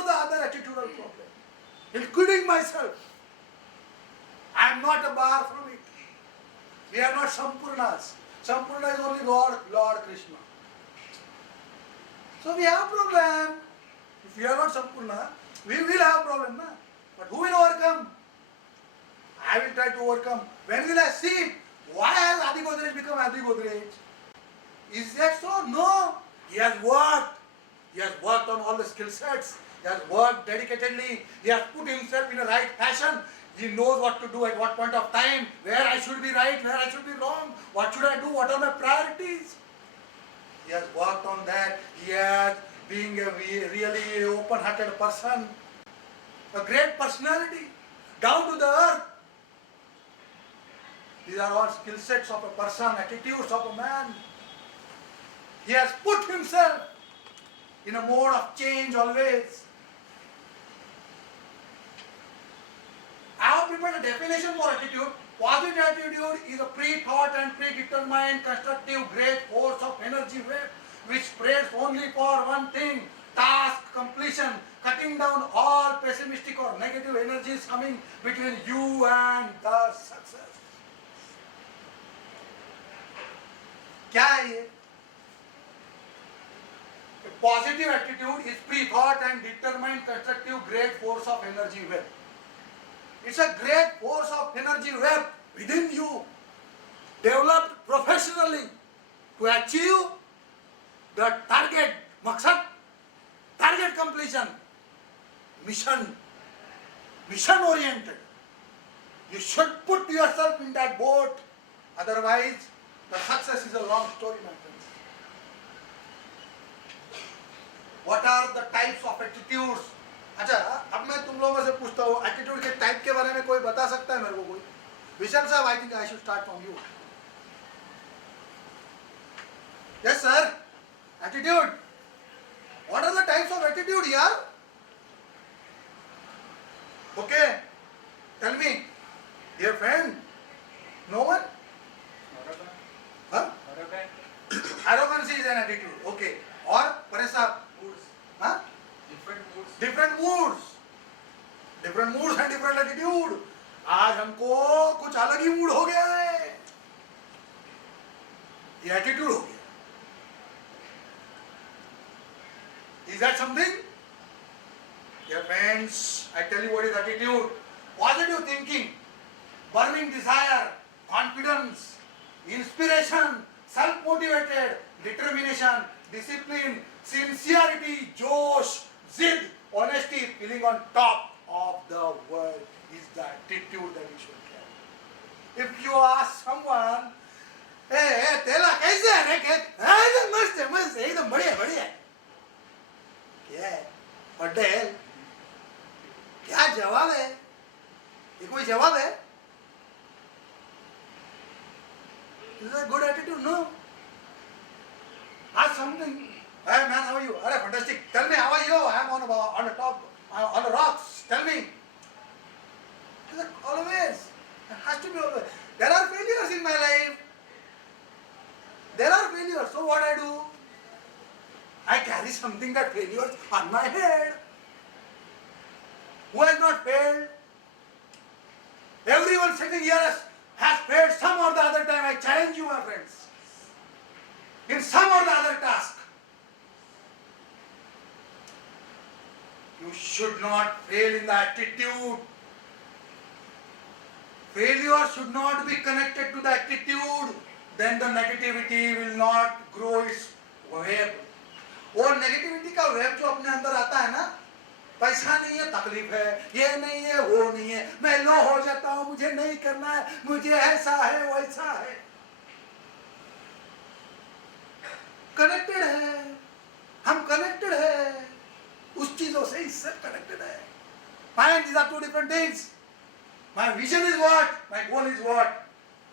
or the other attitudinal problem, including myself. I am not a bar from it. We are not Sampurnas. Sampurna is only Lord Krishna. So we have a problem. If we are not Sampurna, we will have a problem. Na? But who will overcome? I will try to overcome. When will I see? Why has Adi Godrej become Adi Godrej? Is that so? No. He has worked. He has worked on all the skill sets. He has worked dedicatedly. He has put himself in a right fashion. He knows what to do at what point of time, where I should be right, where I should be wrong, what should I do, what are my priorities. He has worked on that. He has being a really open-hearted person, a great personality, down to the earth. These are all skill sets of a person, attitudes of a man. He has put himself in a mode of change always. I have prepared a definition for attitude. Positive attitude is a pre-thought and predetermined constructive great force of energy wave which spreads only for one thing, task completion, cutting down all pessimistic or negative energies coming between you and the success. क्या है ये? A positive attitude is pre-thought and determined constructive great force of energy wave. It's a great force of energy wave within you, developed professionally to achieve the target, maksad, target completion, mission oriented. You should put yourself in that boat, otherwise the success is a long story, my friends. What are the types of attitudes? अच्छा, अब मैं तुम लोगों से पूछता हूँ, attitude के type के बारे में कोई बता सकता है मेरे को कोई? विशाल साहब, I think I should start from you. Yes sir, attitude. What are the types of attitude here? Okay, tell me, dear friend. No one? Huh? Arrogance is an attitude. Okay. Or Paresh साहब? Huh? Different moods and different attitude. आज हमको कुछ अलग ही mood हो गया है. ये attitude हो गया. Is that something? Dear friends, I tell you what is attitude. Positive thinking, burning desire, confidence, inspiration, self-motivated, determination, discipline, sincerity, josh, zid, honesty, feeling on top of the world is the attitude that we should carry. If you ask someone, hey, तेरा कैसे है रे? मस्त है, एकदम बढ़िया. क्या? पटेल, क्या जवाब है? ये कोई जवाब है? Is that a good attitude? No. Ask something. Hey man, how are you? Alright, fantastic. Tell me, how are you? I am on the top, on the rocks. Tell me. Always. It has to be always. There are failures in my life. There are failures. So what I do? I carry something that failures on my head. Who has not failed? Everyone sitting here has failed some or the other time. I challenge you, my friends. In some or the other task. You should not fail in the attitude. Failure should not be connected to the attitude. Then the negativity will not grow its web. और negativity का web जो अपने अंदर आता है ना, पैसा नहीं है, तकलीफ है, ये नहीं है, वो नहीं है, मैं लो हो जाता हूँ, मुझे नहीं करना है, मुझे ऐसा है, वैसा है. कनेक्टेड है, हम कनेक्टेड है उस चीजों से, इससे कनेक्टेड है. Fine, these are two different things. My vision is what? My goal is what?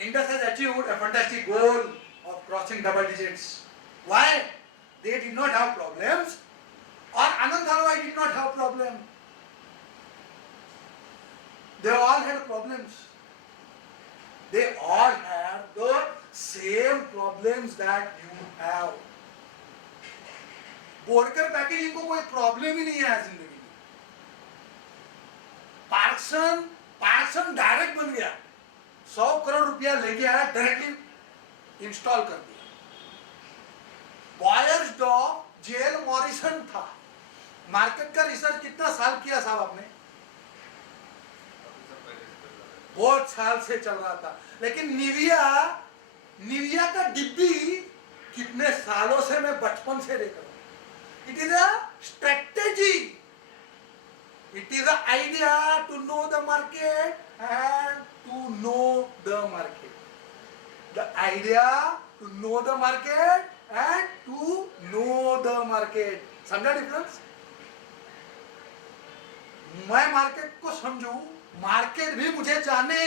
Indus has achieved a fantastic goal of crossing double digits. Why? They did not have problems, or Anand Thalwai did not have problem. They all had problems. They all have the same problems that you have. Borkar packaging को कोई problem ही नहीं है जिंदगी में. Person direct बन गया, 100 करोड़ रुपया लेके आया, डायरेक्टली इंस्टॉल कर दिया। बॉयर्सडॉर्फ जेल मॉरिसन था। मार्केट का रिसर्च कितना साल किया साहब आपने? बहुत साल से चल रहा था। लेकिन निविया का डिब्बी कितने सालों से मैं बचपन से लेकर, it is a strategy, it is a idea to know the market and to know the market, the idea to know the market and to know the market. समझा डिफरेंस? मैं मार्केट को समझू, मार्केट भी मुझे जाने।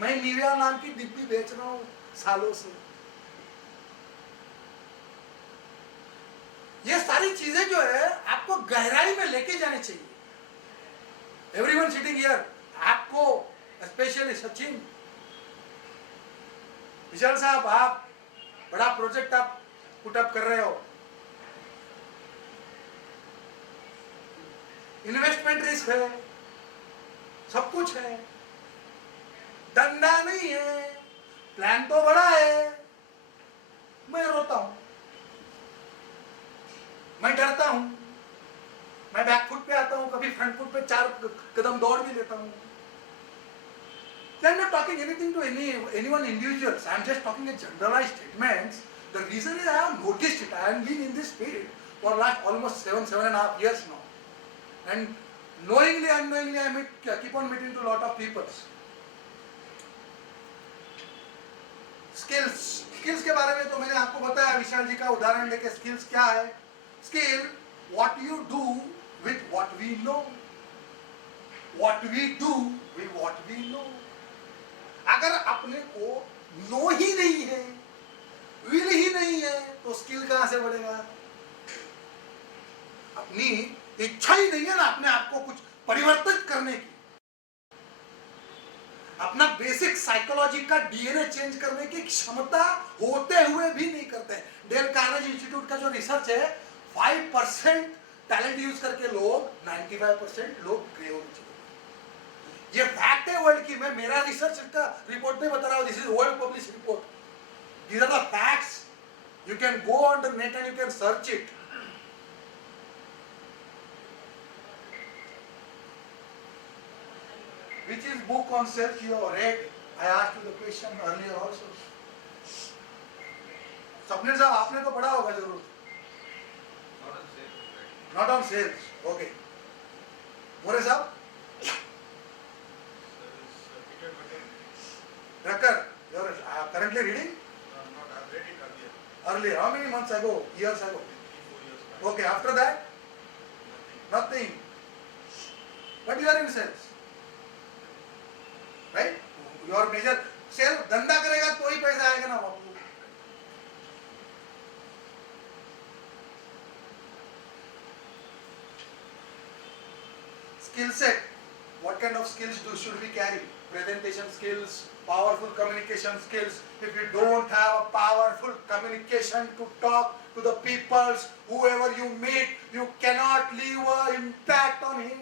मैं Nivea नाम की डिब्बी बेच रहा हूं सालों से। ये सारी चीजें जो है आपको गहराई में लेके जानी चाहिए। एवरीवन सिटिंग हियर, आपको स्पेशली सचिन, विशाल साहब, आप बड़ा प्रोजेक्ट आप पुटअप कर रहे हो, इन्वेस्टमेंट रिस्क है, सब कुछ है, धंधा नहीं है, प्लान तो बड़ा है। मैं रोता हूं, मैं डरता हूं, मैं बैक फुट पे आता हूं, कभी फ्रंट फुट पे 4 कदम दौड़ भी लेता हूं। I'm not talking anything to anyone individuals. I'm just talking a generalized statements. The reason is I have noticed it. I have been in this field for last almost 7.5 years now, and knowingly, unknowingly, keep on meeting to a lot of people. Skills के बारे में तो मैंने आपको बताया, विशाल जी का उदाहरण लेके। स्किल्स क्या है? Skill, what you do with what we know, what we do with what we know. अगर अपने को नो ही नहीं है, विल ही नहीं है, तो स्किल कहां से बढ़ेगा? अपनी इच्छा ही नहीं है ना अपने आप को कुछ परिवर्तित करने की, अपना बेसिक साइकोलॉजी का डीएनए चेंज करने की क्षमता होते हुए भी नहीं करते। डेल कार्नेगी इंस्टीट्यूट का जो रिसर्च है, 5% टैलेंट यूज करके लोग 95% लोग ग्रे हो चुके। ये फैक्ट है वर्ल्ड की। मैं मेरा रिसर्च का रिपोर्ट नहीं बता रहा हूं, this is world publish report. These are the facts, you can go on the net and you can search it. Which is book on self you have read? I asked you the question earlier also. Swapnil साहब, आपने तो पढ़ा होगा जरूर। Not on sales. Okay. मोरे साहब? Drucker, you are currently reading? Not, I have read it earlier. Earlier, how many months ago? Years ago? 3-4 years back. Okay, after that? Nothing. Nothing. But you are in sales. Right? Your major sale धंधा करेगा तो ही पैसा आएगा ना बाबू। Skill set. What kind of skills should we carry? Presentation skills, powerful communication skills. If you don't have a powerful communication to talk to the peoples, whoever you meet, you cannot leave an impact on him.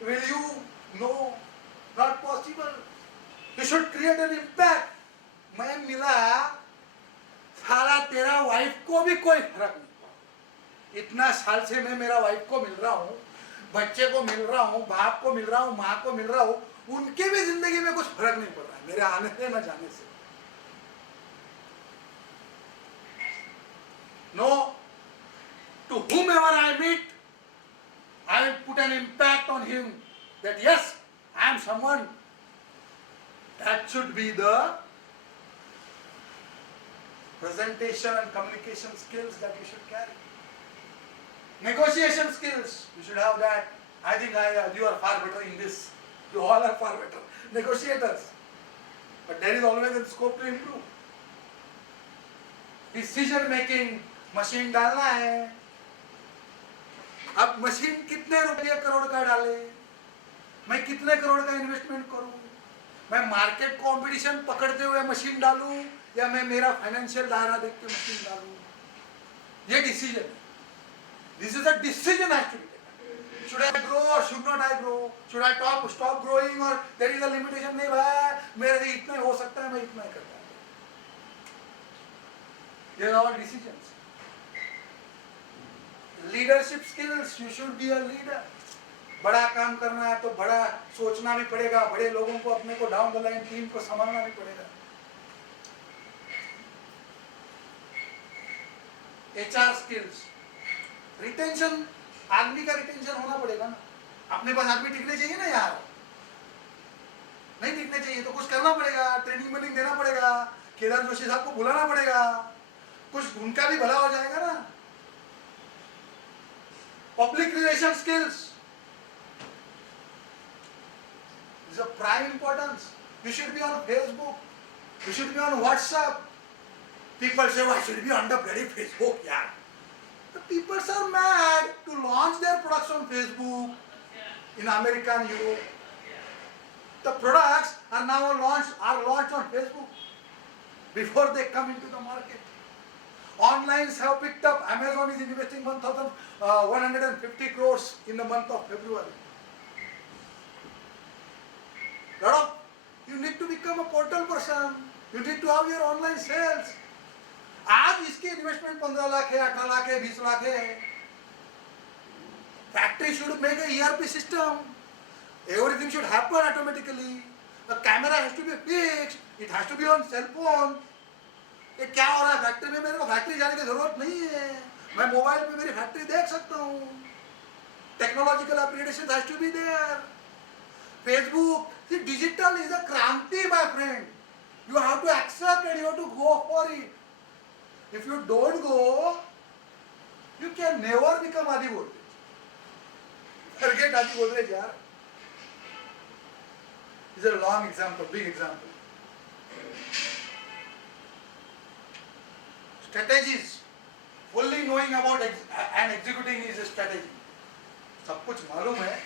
Will you? No. Not possible. You should create an impact. मैं मिला, साला तेरा wife को भी कोई फर्क नहीं पड़ा। इतना साल से मैं मेरा वाइफ को मिल रहा हूँ, बच्चे को मिल रहा हूँ, बाप को मिल रहा हूँ, माँ को मिल रहा हूँ, उनके भी जिंदगी में कुछ फर्क नहीं पड़ रहा है मेरे आने से न जाने से। No, to whomever I meet, I will put an impact on him that yes, I am someone. That should be the presentation and communication skills that you should carry. Negotiation skills, you should have that. I think you are far better in this. You all are far better negotiators. But there is always a scope to improve. Decision making, machine डालना है। अब machine कितने रुपये करोड़ का डाले, मैं कितने करोड़ का इन्वेस्टमेंट करूं, मैं मार्केट कंपटीशन पकड़ते हुए मशीन डालूं या मैं मेरा फाइनेंशियल दायरा देख के मशीन डालूं, ये डिसीजन है। This is a decision has to be taken. Should I grow और should not I grow, should I talk practical limitation नहीं भाई, मेरे से इतना ही हो सकता है, मैं इतना ही करता हूँ। These are all decisions. Leadership skills, you should be a leader. बड़ा काम करना है तो बड़ा सोचना भी पड़ेगा, बड़े लोगों को अपने को डाउन द लाइन टीम को संभालना भी पड़ेगा। एचआर स्किल्स, रिटेंशन, आदमी का रिटेंशन होना पड़ेगा ना। अपने पास आदमी टिकने चाहिए ना यार, नहीं टिकने चाहिए तो कुछ करना पड़ेगा, ट्रेनिंग वेनिंग देना पड़ेगा, केदार जोशी साहब को बुलाना पड़ेगा, कुछ उनका भी भला हो जाएगा ना। Public relation skills is of prime importance. You should be on Facebook, you should be on WhatsApp. People say, why should be on the bloody Facebook? Yeah. The people are mad to launch their products on Facebook in America and Europe. The products are now launched on Facebook before they come into the market. Onlines have picked up. Amazon is investing 1,150 crores in the month of February. You need to become a portal person. You need to have your online sales. आज इसकी investment 15 lakh है, 18 लाख है, 20 लाख है। Factory should make a ERP system. Everything should happen automatically. The camera has to be fixed. It has to be on cell phone. ये क्या हो रहा है फैक्ट्री में? मेरे को फैक्ट्री जाने की जरूरत नहीं है, मैं मोबाइल पे मेरी फैक्ट्री देख सकता हूँ। Technological upgradation has to be there. Facebook, see, digital is a kranti, my friend. You have to accept and you have to go for it. If you don't go, you can never become Adi Godrej. Forget Adi Godrej, yaar. This is a long example, big example. Strategies. Fully knowing about and executing is a strategy. सब कुछ मालूम है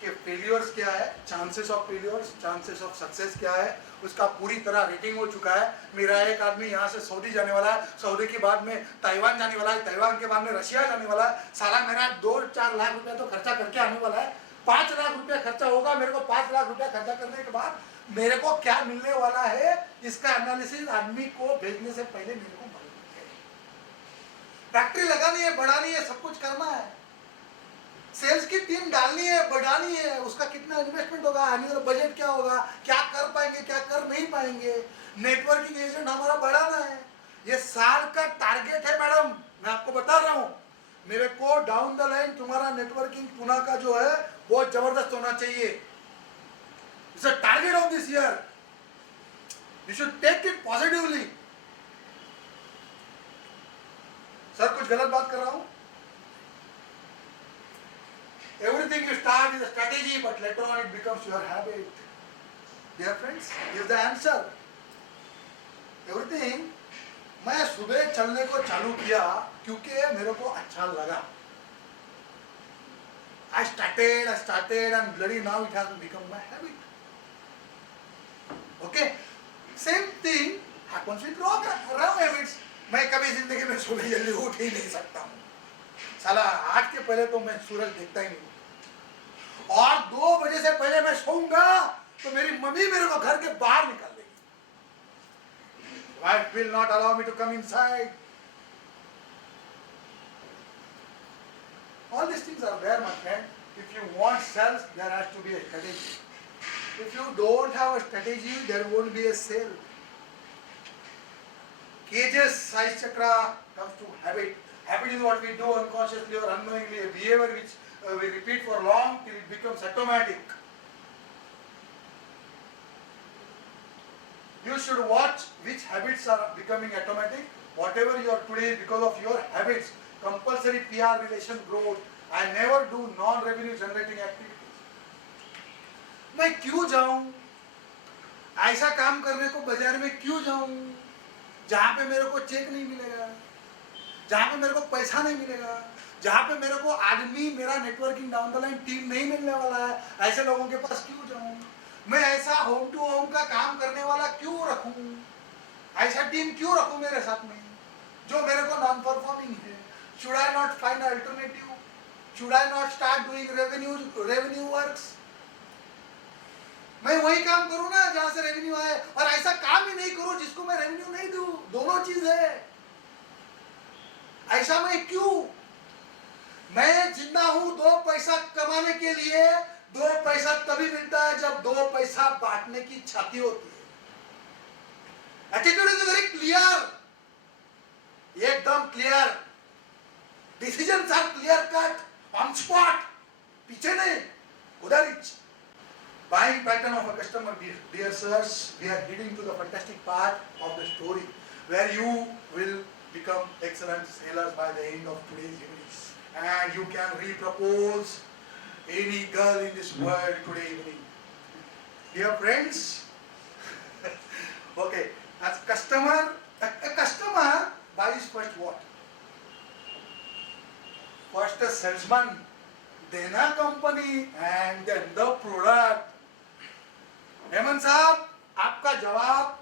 कि failures क्या है, chances of failures, chances of success क्या है, उसका पूरी तरह रेटिंग हो चुका है। मेरा एक आदमी यहाँ से सऊदी जाने वाला है, सऊदी के बाद में ताइवान जाने वाला है, ताइवान के बाद में रशिया जाने वाला है। साला मेरा 2-4 लाख रुपया तो खर्चा करके आने वाला है, 5 लाख रुपया खर्चा होगा मेरे को। 5 लाख रुपया खर्चा करने के बाद मेरे को क्या मिलने वाला है, इसका एनालिसिस आदमी को भेजने से पहले मेरे को मालूम है। फैक्ट्री लगानी है, बढ़ानी है, सब कुछ करना है, सेल्स की टीम डालनी है, बढ़ानी है, उसका कितना इन्वेस्टमेंट होगा, एनुअल बजट क्या होगा, क्या कर पाएंगे, क्या कर नहीं पाएंगे, नेटवर्किंग एजेंट हमारा बढ़ाना है। ये साल का टारगेट है मैडम, मैं आपको बता रहा हूँ। मेरे को डाउन द लाइन तुम्हारा नेटवर्किंग पुणे का जो है बहुत जबरदस्त होना चाहिए। It's a target of this year, you should take it positively. Sir कुछ गलत बात कर रहा हूँ? Everything you start is a strategy, but later on it becomes your habit. Dear friends, here's the answer. Everything, मैं सुबह चलने को चालू किया क्योंकि मेरे को अच्छा लगा। I started and bloody now it has become my habit. Okay? Same thing happens with wrong habits. मैं कभी जिंदगी में सुबह जल्दी उठ ही नहीं सकता हूँ। साला आज के पहले तो मैं सूरज देखता ही नहीं, और 2 बजे से पहले मैं सोऊंगा तो मेरी मम्मी मेरे को घर के बाहर निकाल देगी। Wife will not allow me to come inside. All these things are there, my friend. If you want sales, there has to be a strategy. If you don't have a strategy, there won't be a sale. Cages, size chakra comes to habit. Habit is what we do unconsciously or unknowingly, a behavior which we repeat for long till it becomes automatic. You should watch which habits are becoming automatic. Whatever you are today because of your habits. Compulsory PR relation growth. I never do non-revenue generating activities. मैं क्यों जाऊं ऐसा काम करने को, बाजार में क्यों जाऊं जहां पे मेरे को चेक नहीं मिलेगा, जहां पे मेरे को पैसा नहीं मिलेगा, जहां पे मेरे को आदमी, मेरा networking down the line team नहीं मिलने वाला है। ऐसे लोगों के पास क्यों जाऊं? मैं ऐसा होम टू होम का काम करने वाला क्यों रखूं? ऐसा टीम क्यों रखूं मेरे साथ में जो मेरे को नॉन परफॉर्मिंग है? Should I not find alternative? Should I not start doing revenue works? मैं वही काम करूं ना जहां से रेवेन्यू आए, और ऐसा काम ही नहीं करूं जिसको मैं रेवेन्यू नहीं दूं। दोनों चीज है। ऐसा मैं क्यों? मैं जिंदा हूं 2 पैसा कमाने के लिए। 2 पैसा तभी मिलता है जब 2 पैसा बांटने की छाती होती है। एटीट्यूड इज वेरी क्लियर, एकदम clear. Decisions are clear cut, on spot, पीछे नहीं, उधर ही। Buying pattern of a customer, dear sirs, we are heading to the fantastic part of the story where you will become excellent sailors by the end of today's evenings, and you can re-propose any girl in this world today evening. Dear friends, okay, as customer, a customer buys first what? First a salesman, then a company, and then the product. Hemant साहब, आपका जवाब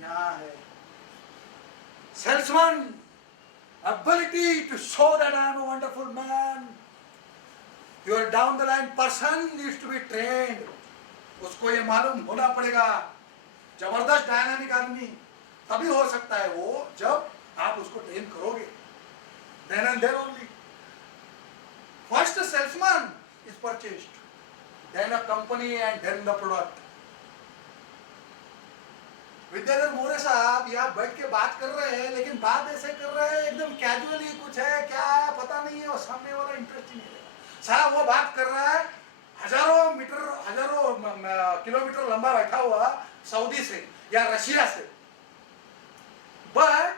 यहाँ है। Salesman, ability to show that I am a wonderful man. Your down the line person needs to be trained. उसको ये मालूम होना पड़ेगा। जबरदस्त डायनामिक आदमी तभी हो सकता है वो जब आप उसको ट्रेन करोगे। Then and then only. First a salesman is purchased, then a company, and then the product. Vidyadhar मोरे साहब यहाँ बैठ के बात कर रहे हैं, लेकिन बात ऐसे कर रहे हैं एकदम कैजुअली, कुछ है क्या है पता नहीं है, और सामने वाला इंटरेस्ट ही नहीं लेगा। साहब वो बात कर रहा है हजारों किलोमीटर लंबा बैठा हुआ सऊदी से या रशिया से, but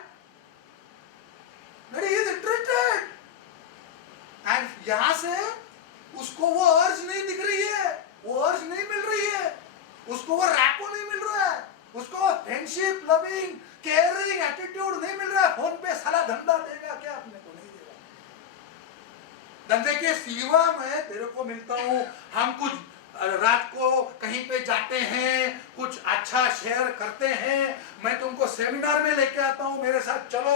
he is interested, and यहाँ से उसको वो अर्ज नहीं दिख रही है, वो अर्ज नहीं मिल रही है, उसको वो रैपो नहीं मिल रहा है, उसको फ्रेंडशिप, लविंग, केयरिंग एटीट्यूड नहीं मिल रहा है। फोन पे साला धंधा देगा क्या? अपने को नहीं देगा। धंधे के सिवा मैं तेरे को मिलता हूँ, हम कुछ रात को कहीं पे जाते हैं, कुछ अच्छा शेयर करते हैं, मैं तुमको सेमिनार में लेके आता हूँ, मेरे साथ चलो,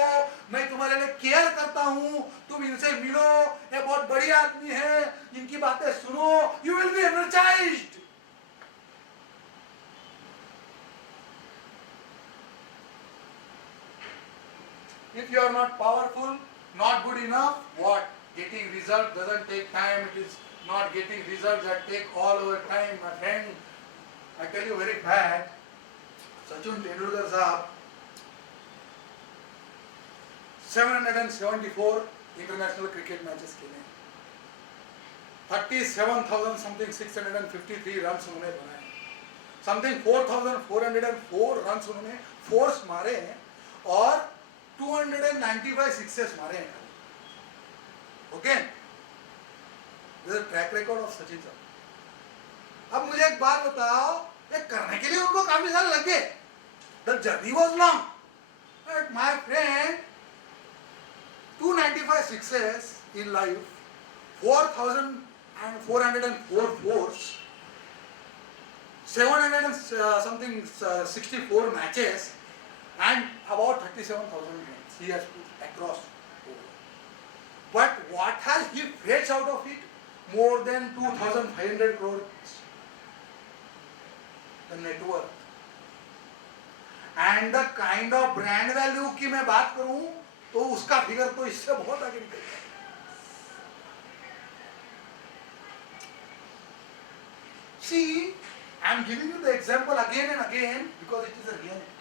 मैं तुम्हारे लिए केयर करता हूँ, तुम इनसे मिलो, ये बहुत बढ़िया आदमी है, इनकी बातें सुनो, you will be energised. If you are not powerful, not good enough, what? Getting result doesn't take time. It is not getting results that take all our time, my friend. I tell you very bad. Sachin Tendulkar sahab, 774 international cricket matches खेले, 37,000 something 653 runs उन्होंने बनाए, something 4,404 runs उन्होंने force मारे हैं, और 295 sixes मारे हैं। Okay, track record of Sachin साहब। अब मुझे एक बात बताओ, ये करने के लिए उनको काफी साल लगे, the journey was long, but my friend 295 sixes in life, 4,404 force, 700 and something 64 matches, and about 37,000 runs he has put across. But what has he fetched out of it? More than 2,500 crores. The net worth. And the kind of brand value की मैं बात करूं तो उसका figure तो इससे बहुत आगे निकल जाए। See, I am giving you the example again and again because it is a reality.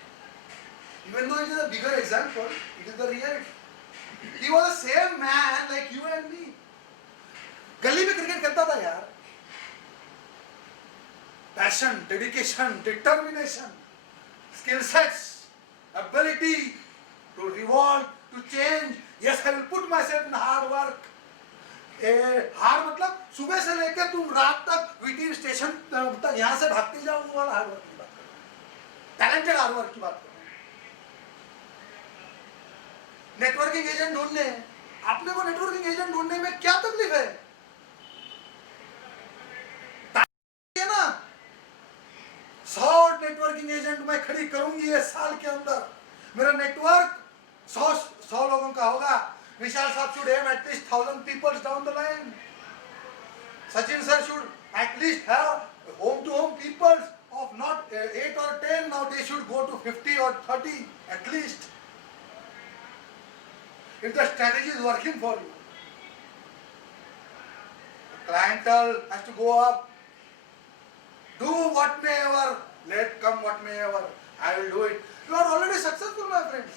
Even though it is a bigger example, it is the reality. He was the same man like you and me. गली में cricket खेलता था यार। Passion, dedication, determination, skill sets, ability to revolt, to change. Yes, I will put myself in hard work. Hard मतलब सुबह से लेकर तुम रात तक वीटी स्टेशन तक यहाँ से भागते जाओ, वो वाला हार्ड वर्क की बात करो, टैलेंटेड हार्ड वर्क की बात करो। नेटवर्किंग एजेंट ढूंढने, आपने को नेटवर्किंग एजेंट ढूंढने में क्या तकलीफ है? ना 100 नेटवर्किंग एजेंट मैं खड़ी करूंगी इस साल के अंदर, मेरा नेटवर्क 100 लोगों का होगा। Vishal sir should have at least 1,000 people down the line. Sachin sir should at least have home to home people. 8 or 10, now they should go to 50 or 30 at least. If the strategy is working for you. The clientele has to go up. Do what may ever, let come what may ever. I will do it. You are already successful, my friends.